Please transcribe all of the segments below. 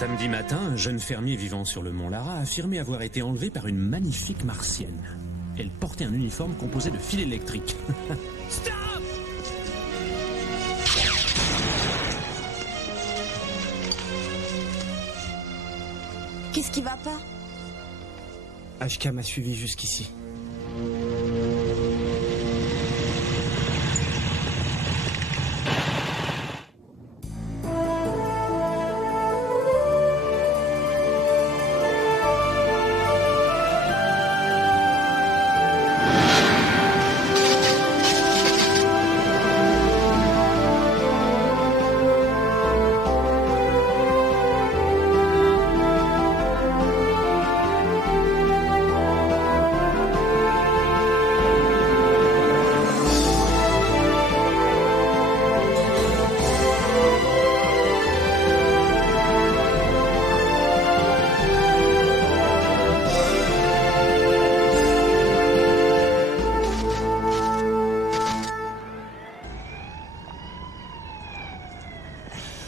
Samedi matin, un jeune fermier vivant sur le mont Lara a affirmé avoir été enlevé par une magnifique martienne. Elle portait un uniforme composé de fils électriques. Stop! Qu'est-ce qui va pas? HK m'a suivi jusqu'ici.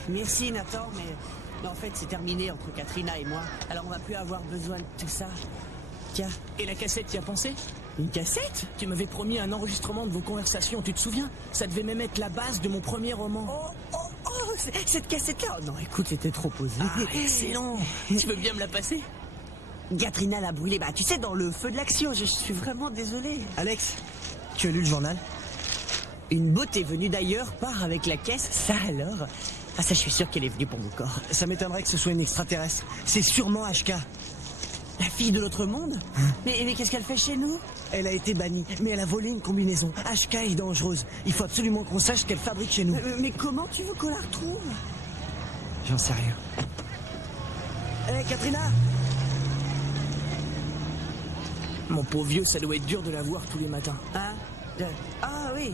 Merci Nathan, mais en fait c'est terminé entre Katrina et moi. Alors on va plus avoir besoin de tout ça. Tiens. Et la cassette, t'y as pensé? Une cassette? Tu m'avais promis un enregistrement de vos conversations, tu te souviens? Ça devait même être la base de mon premier roman. Cette cassette-là? Oh non, écoute, c'était trop posé. Ah, excellent. Tu veux bien me la passer? Katrina l'a brûlé, bah tu sais, dans le feu de l'action. Je suis vraiment désolé. Alex, tu as lu le journal? Une beauté venue d'ailleurs part avec la caisse, ça alors? Ah ça, je suis sûr qu'elle est venue pour mon corps. Ça m'étonnerait que ce soit une extraterrestre. C'est sûrement HK. La fille de l'autre monde? Mais qu'est-ce qu'elle fait chez nous? Elle a été bannie, mais elle a volé une combinaison. HK est dangereuse. Il faut absolument qu'on sache ce qu'elle fabrique chez nous. Mais comment tu veux qu'on la retrouve? J'en sais rien. Hé, Katrina! Mon pauvre vieux, ça doit être dur de la voir tous les matins. Hein? Ah oui.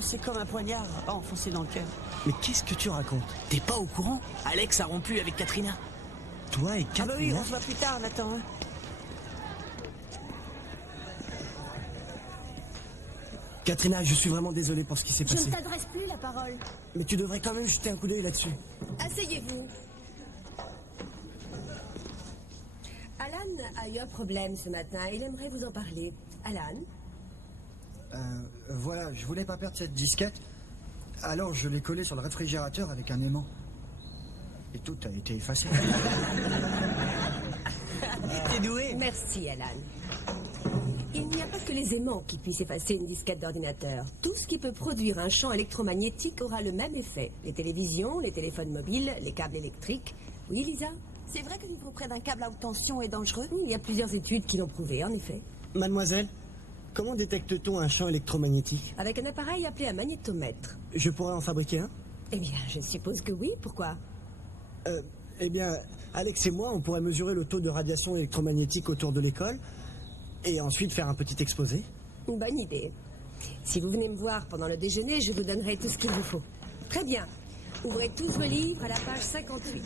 C'est comme un poignard enfoncé dans le cœur. Mais qu'est-ce que tu racontes? T'es pas au courant? Alex a rompu avec Katrina. Toi et Katrina? Ah bah oui, on se voit plus tard, Nathan. Hein. Katrina, je suis vraiment désolé pour ce qui s'est passé. Je ne t'adresse plus la parole. Mais tu devrais quand même jeter un coup d'œil là-dessus. Asseyez-vous. Alan a eu un problème ce matin. Il aimerait vous en parler. Alan? Voilà, je voulais pas perdre cette disquette. Alors je l'ai collée sur le réfrigérateur avec un aimant. Et tout a été effacé. T'es doué. Merci, Alan. Il n'y a pas que les aimants qui puissent effacer une disquette d'ordinateur. Tout ce qui peut produire un champ électromagnétique aura le même effet. Les télévisions, les téléphones mobiles, les câbles électriques. Oui, Lisa? C'est vrai que vivre près d'un câble à haute tension est dangereux? Il y a plusieurs études qui l'ont prouvé, en effet. Mademoiselle, comment détecte-t-on un champ électromagnétique? Avec un appareil appelé un magnétomètre. Je pourrais en fabriquer un? Eh bien, je suppose que oui. Pourquoi? Eh bien, Alex et moi, on pourrait mesurer le taux de radiation électromagnétique autour de l'école et ensuite faire un petit exposé. Une bonne idée. Si vous venez me voir pendant le déjeuner, je vous donnerai tout ce qu'il vous faut. Très bien. Ouvrez tous vos livres à la page 58.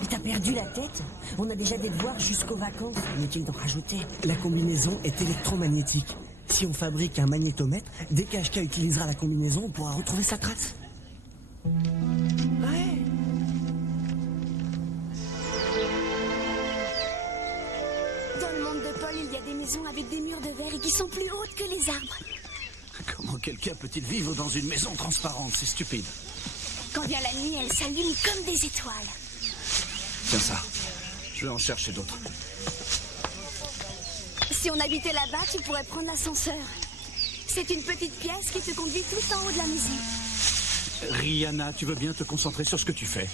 Mais t'as perdu la tête? On a déjà des devoirs jusqu'aux vacances. Inutile d'en rajouter. La combinaison est électromagnétique. Si on fabrique un magnétomètre, dès qu'HK utilisera la combinaison, on pourra retrouver sa trace. Ouais. Dans le monde de Paul, il y a des maisons avec des murs de verre et qui sont plus hautes que les arbres. Comment quelqu'un peut-il vivre dans une maison transparente? C'est stupide. Quand vient la nuit, elles s'allument comme des étoiles. Tiens ça. Je vais en chercher d'autres. Si on habitait là-bas, tu pourrais prendre l'ascenseur. C'est une petite pièce qui te conduit tout en haut de la maison. Rihanna, tu veux bien te concentrer sur ce que tu fais?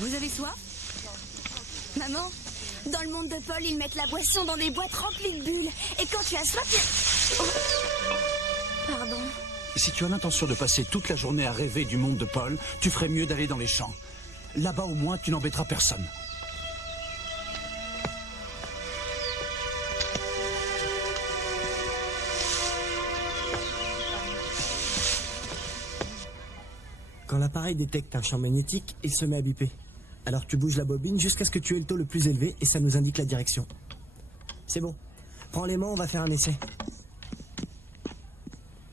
Vous avez soif? Maman, dans le monde de Paul, ils mettent la boisson dans des boîtes remplies de bulles. Et quand tu as soif, Pardon. Et si tu as l'intention de passer toute la journée à rêver du monde de Paul, tu ferais mieux d'aller dans les champs. Là-bas, au moins, tu n'embêteras personne. Quand l'appareil détecte un champ magnétique, il se met à biper. Alors tu bouges la bobine jusqu'à ce que tu aies le taux le plus élevé et ça nous indique la direction. C'est bon. Prends l'aimant, on va faire un essai.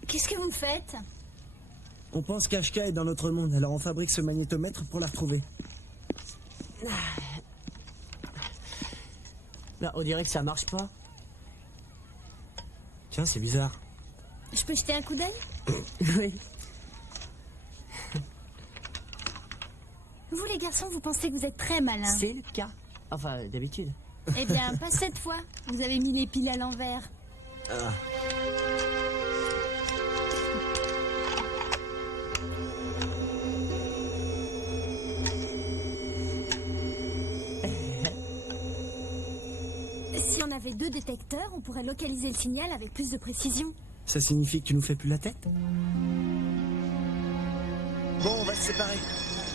Qu'est-ce que vous faites? On pense qu'HK est dans notre monde, alors on fabrique ce magnétomètre pour la retrouver. Là, on dirait que ça marche pas. Tiens, c'est bizarre. Je peux jeter un coup d'œil? Oui. Vous les garçons, vous pensez que vous êtes très malins. C'est le cas. Enfin, d'habitude. Eh bien, pas cette fois. Vous avez mis les piles à l'envers. Si on avait 2 détecteurs, on pourrait localiser le signal avec plus de précision. Ça signifie que tu nous fais plus la tête? Bon, on va se séparer.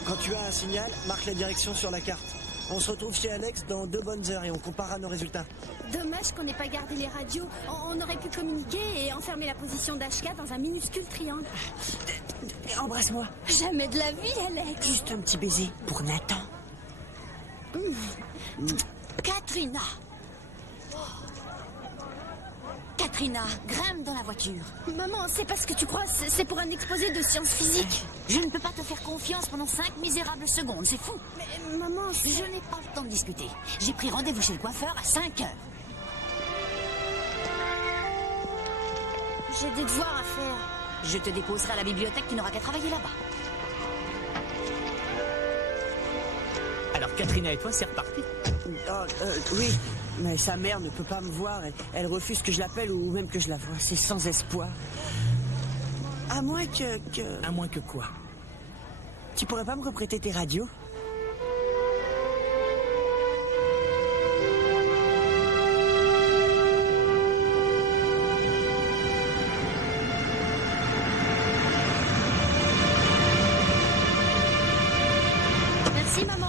Quand tu as un signal, marque la direction sur la carte. On se retrouve chez Alex dans 2 bonnes heures et on comparera nos résultats. Dommage qu'on n'ait pas gardé les radios. On aurait pu communiquer et enfermer la position d'HK dans un minuscule triangle. Embrasse-moi. Jamais de la vie, Alex. Juste un petit baiser pour Nathan. Katrina. Katrina, grimpe dans la voiture. Maman, c'est pas ce que tu crois. C'est pour un exposé de sciences physiques. Je ne peux pas te faire confiance pendant 5 misérables secondes, c'est fou. Mais maman, Je n'ai pas le temps de discuter. J'ai pris rendez-vous chez le coiffeur à 5 heures. j'ai des devoirs à faire. Je te déposerai à la bibliothèque, tu n'auras qu'à travailler là-bas. Alors Katrina et toi, c'est reparti. Oui, mais sa mère ne peut pas me voir. Elle refuse que je l'appelle ou même que je la voie. C'est sans espoir. À moins que... À moins que quoi? Tu pourrais pas me reprêter tes radios? Merci, maman.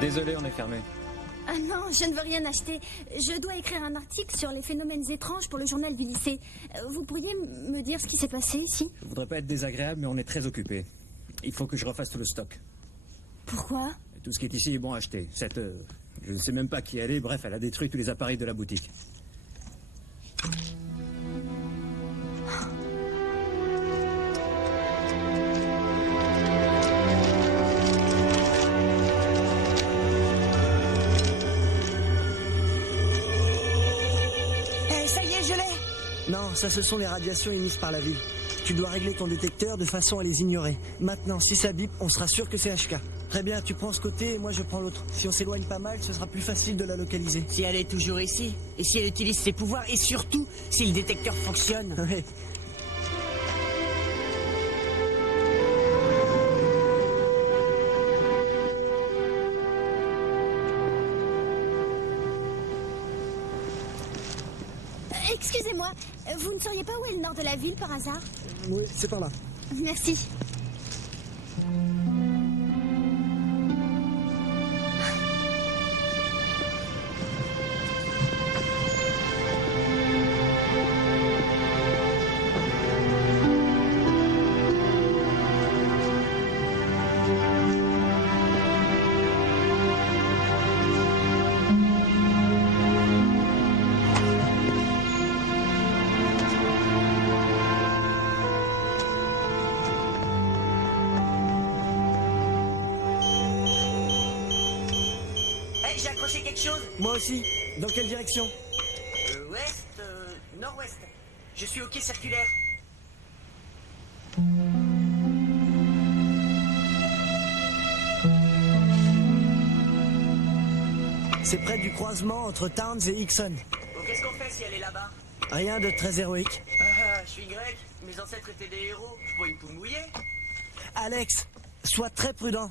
Désolé, on est fermé. Ah non, je ne veux rien acheter. Je dois écrire un article sur les phénomènes étranges pour le journal du lycée. Vous pourriez me dire ce qui s'est passé ici? Je voudrais pas être désagréable, mais on est très occupé. Il faut que je refasse tout le stock. Pourquoi? Tout ce qui est ici est bon à acheter. Je ne sais même pas qui elle est. Bref, elle a détruit tous les appareils de la boutique. Ça y est, je l'ai! Non, ça ce sont les radiations émises par la ville. Tu dois régler ton détecteur de façon à les ignorer. Maintenant, si ça bip, on sera sûr que c'est HK. Très bien, tu prends ce côté et moi je prends l'autre. Si on s'éloigne pas mal, ce sera plus facile de la localiser. Si elle est toujours ici, et si elle utilise ses pouvoirs, et surtout, si le détecteur fonctionne. Ouais. Excusez-moi, vous ne sauriez pas où est le nord de la ville par hasard? Oui, c'est par là. Merci. Hey, j'ai accroché quelque chose. Moi aussi. Dans quelle direction? Ouest, nord-ouest. Je suis au quai circulaire. C'est près du croisement entre Towns et Hickson. Bon, qu'est-ce qu'on fait si elle est là-bas? Rien de très héroïque. Je suis grec. Mes ancêtres étaient des héros. Je bois une poule mouillée. Alex, sois très prudent.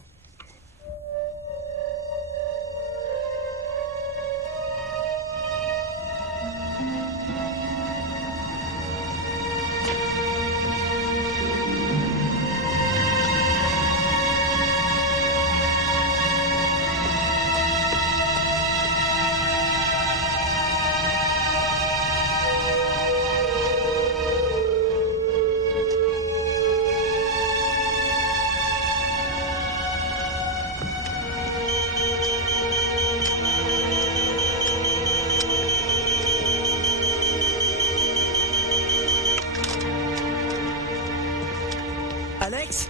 Alex?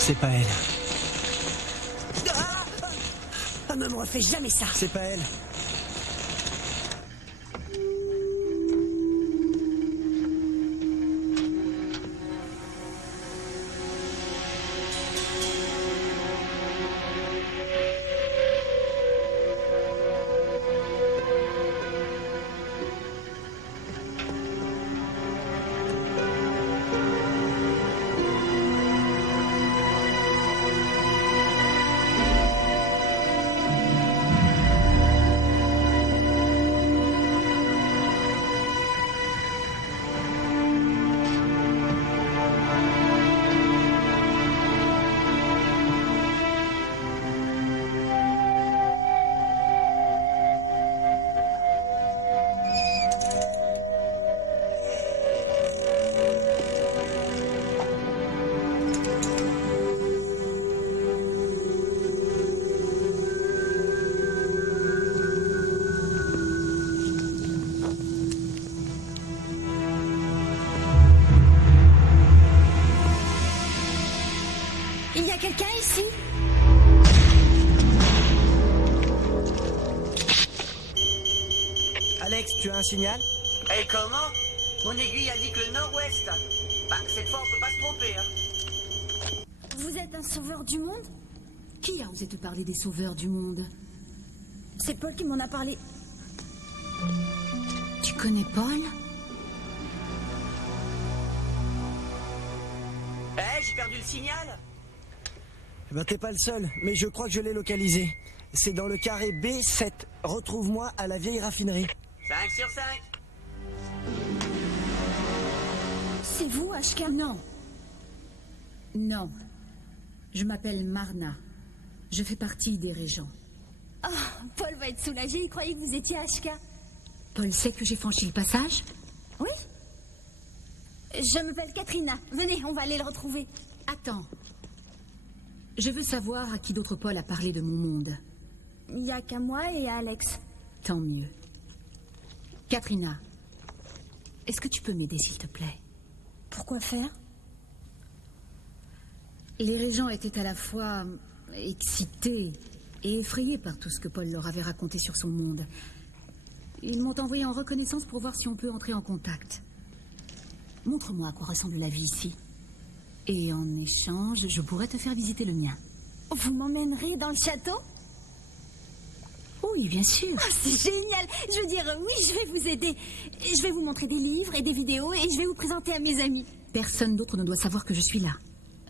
C'est pas elle. Ah, ne me refais jamais ça. C'est pas elle. Il y a quelqu'un ici? Alex, tu as un signal? Et comment? Mon aiguille indique le nord-ouest. Bah, cette fois, on peut pas se tromper, hein. Vous êtes un sauveur du monde? Qui a osé te parler des sauveurs du monde? C'est Paul qui m'en a parlé. Tu connais Paul? J'ai perdu le signal. Eh ben, t'es pas le seul, mais je crois que je l'ai localisé. C'est dans le carré B7. Retrouve-moi à la vieille raffinerie. 5 sur 5. C'est vous, HK? Non. Non. Je m'appelle Marna. Je fais partie des régents. Oh, Paul va être soulagé, il croyait que vous étiez HK. Paul sait que j'ai franchi le passage? Oui. Je m'appelle Katrina. Venez, on va aller le retrouver. Attends. Je veux savoir à qui d'autre Paul a parlé de mon monde. Il n'y a qu'à moi et à Alex. Tant mieux. Katrina, est-ce que tu peux m'aider, s'il te plaît? Pourquoi faire? Les régents étaient à la fois excités et effrayés par tout ce que Paul leur avait raconté sur son monde. Ils m'ont envoyé en reconnaissance pour voir si on peut entrer en contact. Montre-moi à quoi ressemble la vie ici. Et en échange, je pourrais te faire visiter le mien. Vous m'emmènerez dans le château? Oui, bien sûr. Oh, c'est génial. Je veux dire, oui, je vais vous aider. Je vais vous montrer des livres et des vidéos et je vais vous présenter à mes amis. Personne d'autre ne doit savoir que je suis là.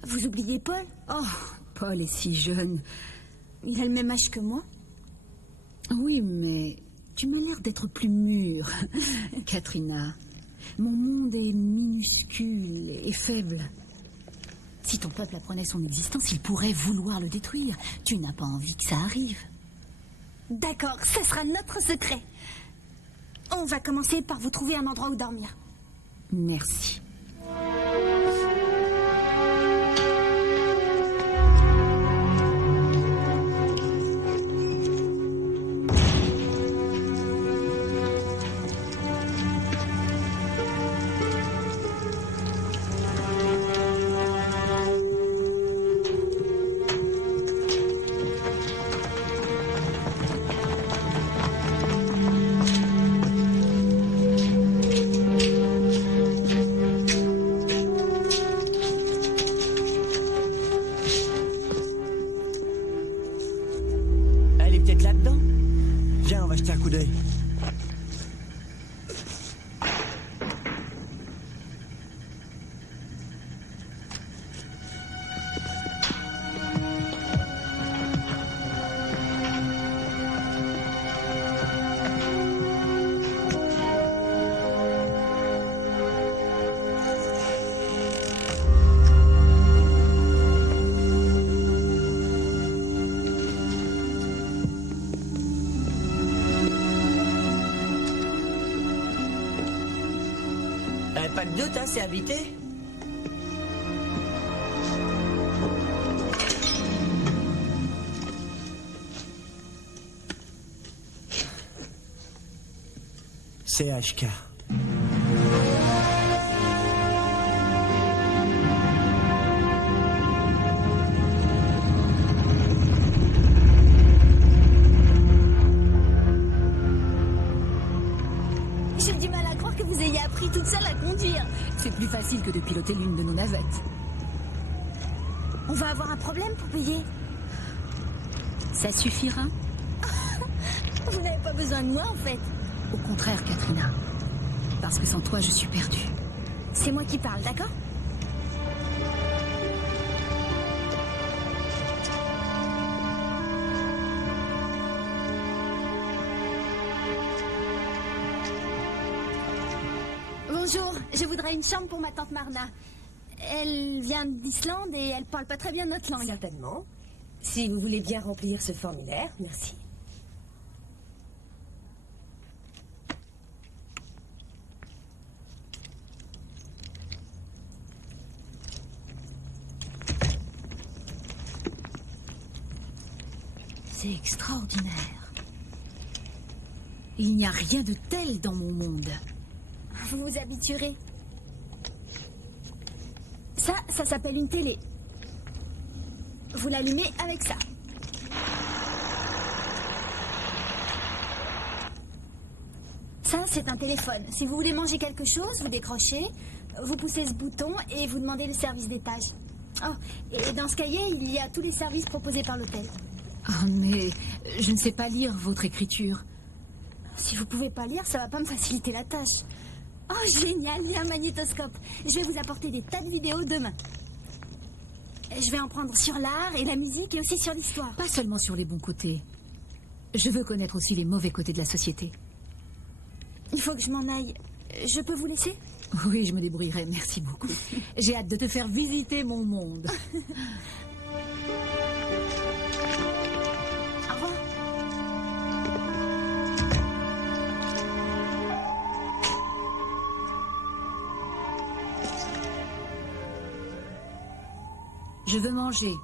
Vous oubliez Paul? Oh, Paul est si jeune. Il a le même âge que moi. Oui, mais tu m'as l'air d'être plus mûre, Katrina. Mon monde est minuscule et faible. Si ton peuple apprenait son existence, il pourrait vouloir le détruire. Tu n'as pas envie que ça arrive. D'accord, ce sera notre secret. On va commencer par vous trouver un endroit où dormir. Merci. Pas de doute, hein, c'est habité. C'est HK. J'ai du mal à croire que vous ayez appris toute seule à conduire. C'est plus facile que de piloter l'une de nos navettes. On va avoir un problème pour payer. Ça suffira? Vous n'avez pas besoin de moi, en fait. Au contraire, Katrina. Parce que sans toi, je suis perdue. C'est moi qui parle, d'accord? Bonjour, je voudrais une chambre pour ma tante Marna. Elle vient d'Islande et elle parle pas très bien notre langue. Certainement. Si vous voulez bien remplir ce formulaire, merci. C'est extraordinaire. Il n'y a rien de tel dans mon monde. Vous vous habituerez. Ça s'appelle une télé. Vous l'allumez avec ça. Ça, c'est un téléphone. Si vous voulez manger quelque chose, vous décrochez, vous poussez ce bouton et vous demandez le service d'étage. Oh, et dans ce cahier, il y a tous les services proposés par l'hôtel. Oh, mais je ne sais pas lire votre écriture. Si vous pouvez pas lire, ça va pas me faciliter la tâche. Oh, génial, il y a un magnétoscope. Je vais vous apporter des tas de vidéos demain. Je vais en prendre sur l'art et la musique et aussi sur l'histoire. Pas seulement sur les bons côtés. Je veux connaître aussi les mauvais côtés de la société. Il faut que je m'en aille. Je peux vous laisser? Oui, je me débrouillerai, merci beaucoup. J'ai hâte de te faire visiter mon monde. Au revoir. Je veux manger.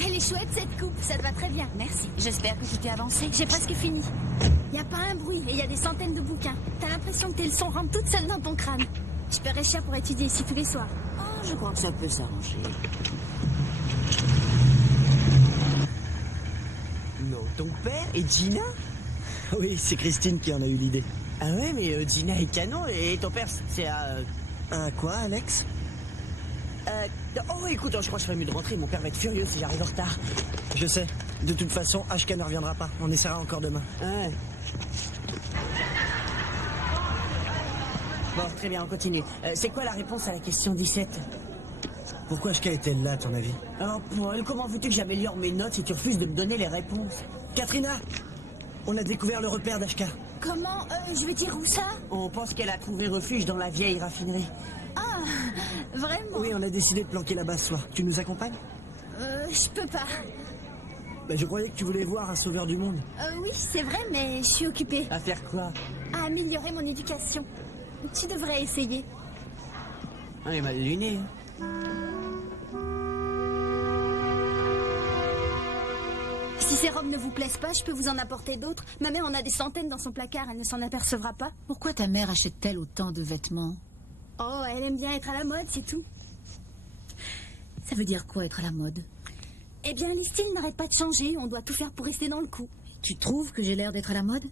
Elle est chouette cette coupe, ça te va très bien. Merci. J'espère que tu t'es avancé. J'ai presque fini. Y a pas un bruit et y a des centaines de bouquins. T'as l'impression que tes leçons rentrent toutes seules dans ton crâne. Je paierais cher pour étudier ici tous les soirs. Oh, je crois que ça peut s'arranger. Non, ton père et Gina? Oui, c'est Christine qui en a eu l'idée. Ah ouais, mais Gina est canon et ton père, c'est à... Un quoi, Alex? Oh, écoute, je crois que je ferais mieux de rentrer. Mon père va être furieux si j'arrive en retard. Je sais. De toute façon, HK ne reviendra pas. On essaiera encore demain. Ouais. Bon, très bien, on continue. C'est quoi la réponse à la question 17? Pourquoi HK est-elle là, à ton avis? Oh, Paul, comment veux-tu que j'améliore mes notes si tu refuses de me donner les réponses? Katrina! On a découvert le repère d'HK. Comment je vais dire où ça? On pense qu'elle a trouvé refuge dans la vieille raffinerie. Ah, vraiment? Oui, on a décidé de planquer là-bas ce soir. Tu nous accompagnes? Je peux pas. Je croyais que tu voulais voir un sauveur du monde. Oui, c'est vrai, mais je suis occupée. À faire quoi? À améliorer mon éducation. Tu devrais essayer. Ah, il est mal luné. Si ces robes ne vous plaisent pas, je peux vous en apporter d'autres. Ma mère en a des centaines dans son placard, elle ne s'en apercevra pas. Pourquoi ta mère achète-t-elle autant de vêtements? Oh, elle aime bien être à la mode, c'est tout. Ça veut dire quoi, être à la mode? Eh bien, les styles n'arrêtent pas de changer, on doit tout faire pour rester dans le coup. Tu trouves que j'ai l'air d'être à la mode?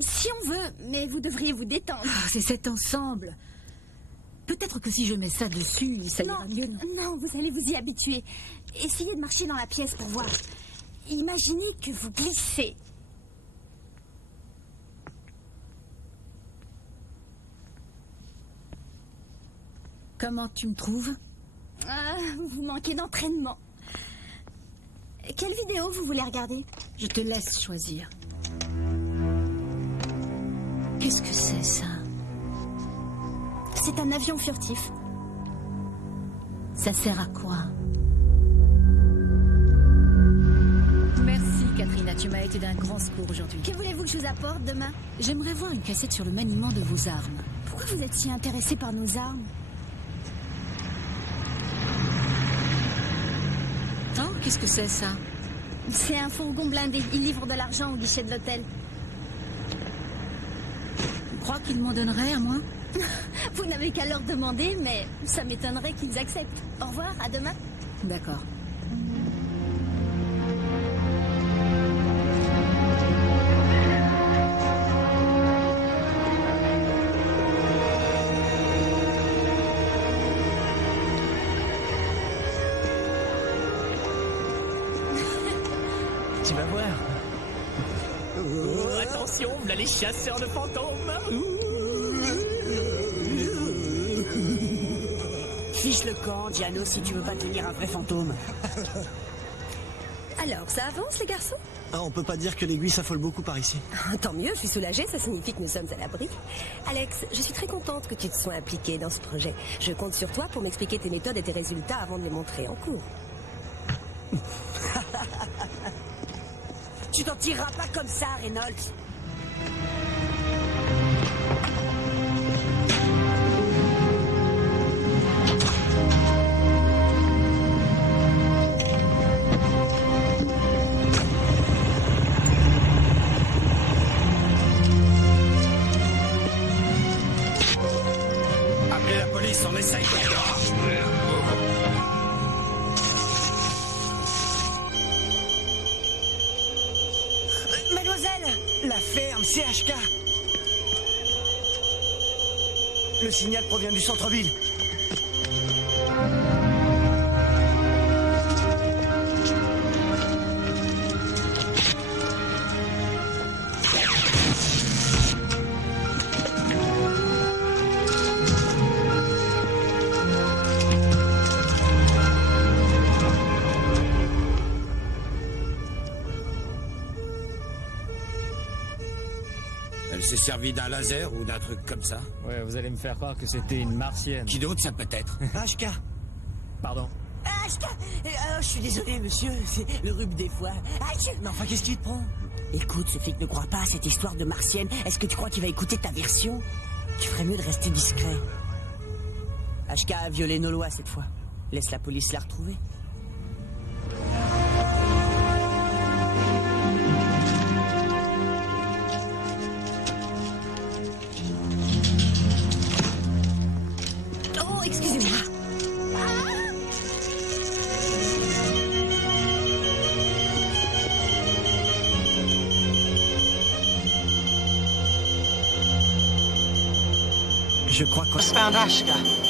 Si on veut, mais vous devriez vous détendre. Ah, c'est cet ensemble. Peut-être que si je mets ça dessus, ça ira mieux. Non, vous allez vous y habituer. Essayez de marcher dans la pièce pour voir. Imaginez que vous glissez. Comment tu me trouves? Vous manquez d'entraînement. Quelle vidéo vous voulez regarder? Je te laisse choisir. Qu'est-ce que c'est, ça? C'est un avion furtif. Ça sert à quoi? Merci, Katrina. Tu m'as été d'un grand secours aujourd'hui. Que voulez-vous que je vous apporte demain? J'aimerais voir une cassette sur le maniement de vos armes. Pourquoi vous êtes si intéressé par nos armes? Oh, qu'est-ce que c'est, ça? C'est un fourgon blindé. Ils livrent de l'argent au guichet de l'hôtel. Tu crois qu'ils m'en donneraient à moi? Vous n'avez qu'à leur demander, mais ça m'étonnerait qu'ils acceptent. Au revoir, à demain. D'accord. Tu vas voir. Oh, attention, là les chasseurs de fantômes. Fiche le camp, Giano, si tu veux pas devenir un vrai fantôme. Alors, ça avance, les garçons? Ah, on peut pas dire que l'aiguille s'affole beaucoup par ici. Tant mieux, je suis soulagée, ça signifie que nous sommes à l'abri. Alex, je suis très contente que tu te sois impliqué dans ce projet. Je compte sur toi pour m'expliquer tes méthodes et tes résultats avant de les montrer en cours. Tu t'en tireras pas comme ça, Reynolds. Appelez la police, on essaye. Mademoiselle! La ferme, CHK. Le signal provient du centre-ville. Elle s'est servie d'un laser ou d'un truc comme ça? Ouais, vous allez me faire croire que c'était une martienne. Qui d'autre ça peut être? HK. Pardon. HK! Je suis désolé, monsieur, c'est le rhume des fois. Mais enfin, qu'est-ce qui te prend? Écoute, ce flic ne croit pas à cette histoire de martienne. Est-ce que tu crois qu'il va écouter ta version? Tu ferais mieux de rester discret. HK a violé nos lois cette fois. Laisse la police la retrouver. Oh, excusez-moi. Je crois qu'on... Found HK.